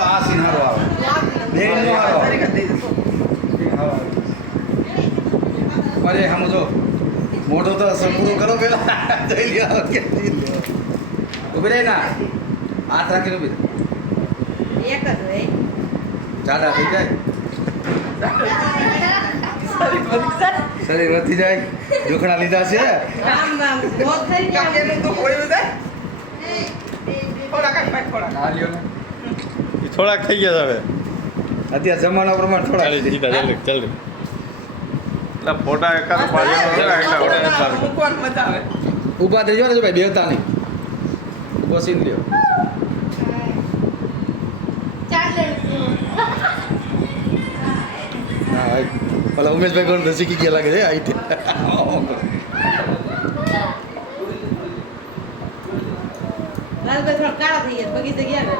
આ સીન હારો આવે બે નો હારો અરે હમ જો મોટો તો પૂરો કરો પેલા જઈ લ્યો કે ઉભી રહી ના હાથ રાખીને ઉભી એક જ રહે જાડા થઈ જાય શરીર વધી જાય જોખણા લીધા છે આમ મોત થઈ ગયા તો કોઈ બધા થોડાક થઈ ગયા હવે અત્યારે જમાના પ્રમાણે થોડા ચાલ ફોટા એકાદ મૂકવાનું મજા આવે ઊભા થઈ જાઓ ને જો ભાઈ બેહતા નહીં ઊભો સીન લ્યો હા ભાઈ પેલા ઉમેશભાઈ કોણ તો શીખી ગયા લાગે છે આ રીતે લાલભાઈ થોડા કાળા થઈ ગયા બગીચે ગયા ને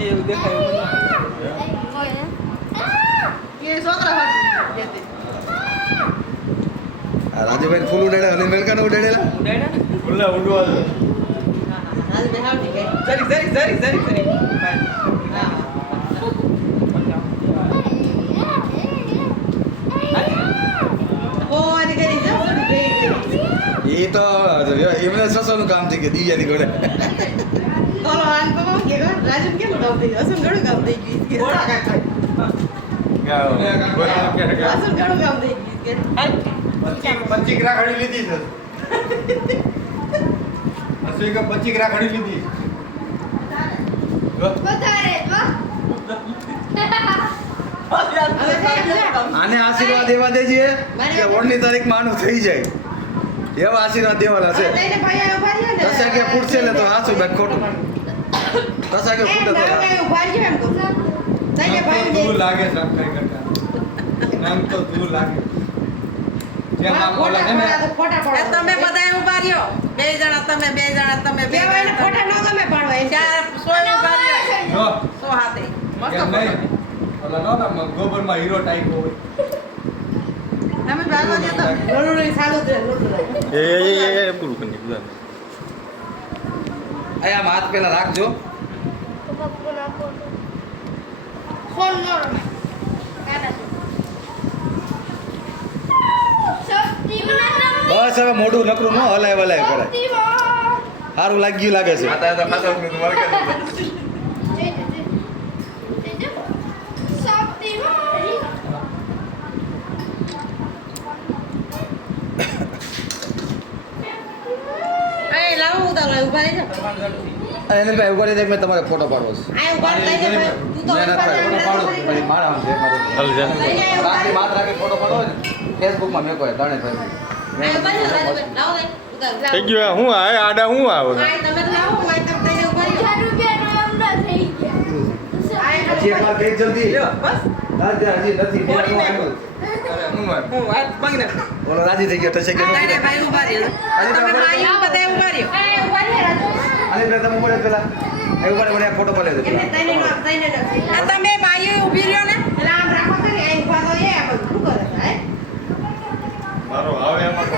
એવું દેખાય રાજુભાઈ ફૂલ ઉડાડ્યા અને મેલકાને ઉડાડેલા ખુલ્લા ઉડવા દો લાલભાઈ હાવડી ગયા જરી ઓરી કરી જાવ થોડી ગઈ એ તો એમને સસોનું કામ છે કે દિવ્યાની ઘોડે તોલો આન તો કે રાજુ કેમ ગાવ થઈ અસલ ઘણું ગાવ થઈ ગયું કે ઘોડા કાકા અસલ ઘણું ગાવ થઈ ગયું કે 25 ગ્રા ખડી લીધી છે અસલી કે 25 ગ્રા ખડી લીધી આને આશીર્વાદ એવા દેજે કે 19 તારીખમાં આનું થઈ જાય એવા આશીર્વાદ દેવાના છે તઈને ભાઈ આયો ભાઈ ને દસ કે ફૂટશે ને તો હાસું બેન ખોટું દસ કે ફૂટે તો ભાઈ એમ કહું તઈને ભાઈ દે તું લાગે સબસ્ક્રાઇબ કરતા નામ તો તું લાગે જે નામ બોલે છે ને ફોટા એ પાડો તમે બધા ઉભા રહ્યો બે જણા તમે કેવાય ફોટા ન ગમે પાડવા એમ ચાર સોય ઉભા રહ્યો જો સો હાથે મસ્ત એમ નહીં ઓલા નો ના ગોબરમાં હીરો ટાઈપ હોય તમે ભાગવા દેતા લોલું સાલું દે લોલું એ પૂરું કરી દીધું અહીંયા હાથ પેલા રાખજો બસ હવે મોઢું નકરું ન હલાય વલાય કરે સારું લાગ્યું લાગે છે આતા તો ખાતો નું વર્ક એ લાવો ઉતાર ઉભા રહી જા એને ભાઈ ઉભા રહી મેં તમારે ફોટો પાડવો છે આ ઉભા રહી જા ભાઈ તું તો મેં નથી પાડ્યો. ફોટો પાડો પછી મારા આમ છે મારું ચાલ જા બાકી વાત રાખી ફોટો પાડો હોય ને ફેસબુકમાં મેં કહે દાણે ભાઈ આ ઉભા રહી જા લાવો દે ઉતાર થઈ ગયું હું આ આડા હું આવે આ તમે લાવો માય તમે તઈને ઉભા રહી પછી એકવાર કઈ જલ્દી બસ ના ત્યાં હજી નથી બોડી મેં નાખ્યો. હું વાત બગને બોલો રાજી થઈ ગયો થશે કે તઈને ભાઈ ઉભા રહ્યો તમે ભાઈ બધા ઉભા રહ્યો અને પેલા તમે બોલે પેલા એ ઉભા મને ફોટો પાડી દો એને તઈને માં તઈને નથી આ તમે ભાઈ ઊભી રહ્યો ને એટલે આમ રાખો તો ને અહીં ઉભા તો એ આ બધું શું કરે છે મારો આવે એમાં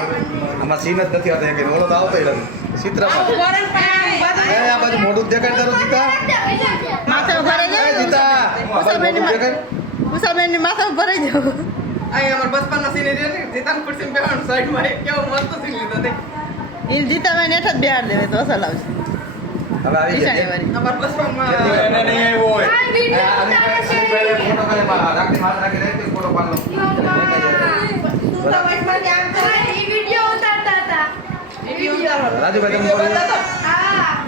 આમાં સીન જ નથી આવતા કે ઓલો તો આવતો નથી ચિત્રમાં વરણ પાયા ઉભા તો એ આ બાજુ મોઢું જ દેખાડ તારું જીતા માથે ઉભા રહી એ જીતા આ બાજુ મોઢું દેખાડ ઉષાબેન ની માથે ઉભા રહી જાવ અહીં અમાર બચપન ના સીન રે ને જીતાન ખુરશી બેહાણ સાઈડ માં કેવો મસ્ત સીન લીધો તે એ જીતાભાઈ નેઠ જ બિહાર દેવે તો અસલ આવશે હવે આવી જાય અમાર બચપન માં એને નહીં આવ્યો હોય ફોટો કરે રાખી માથે રાખી રહી ફોટો પાડ લો તું તો વચમાં આમ તો વિડિયો ઉતારો રાજુભાઈ તમે બોલો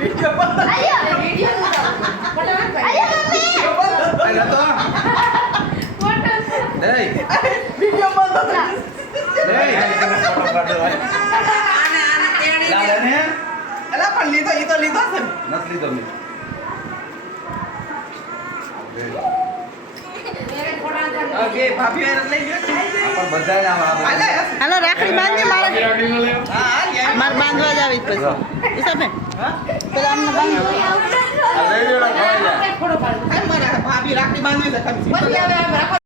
વિડિયો બંધ વિડિયો ઉતારો ફટાફટ ભાઈ એ નતો એ વિડિયો બંધ ફોટો પાડ દો આને તેડી લાલે ને અલા પણ લીધો ઈ તો લીધો છે નથી લીધો મેં મેરે ફોટા બે ભાભી હારે લઈ લ્યો પણ બધાને આમ આ હાલે બધું. હાલો રાખડી બાંધી મારે હા હા મારે બાંધવા જ આવી જ પછી ઈશાબેન પેલા અમને બાંધવા આ લઈ લ્યો ને ખવાઈ જાય. થોડો પાડો ભાભી રાખડી બાંધવી છે પછી હવે આમ રાખો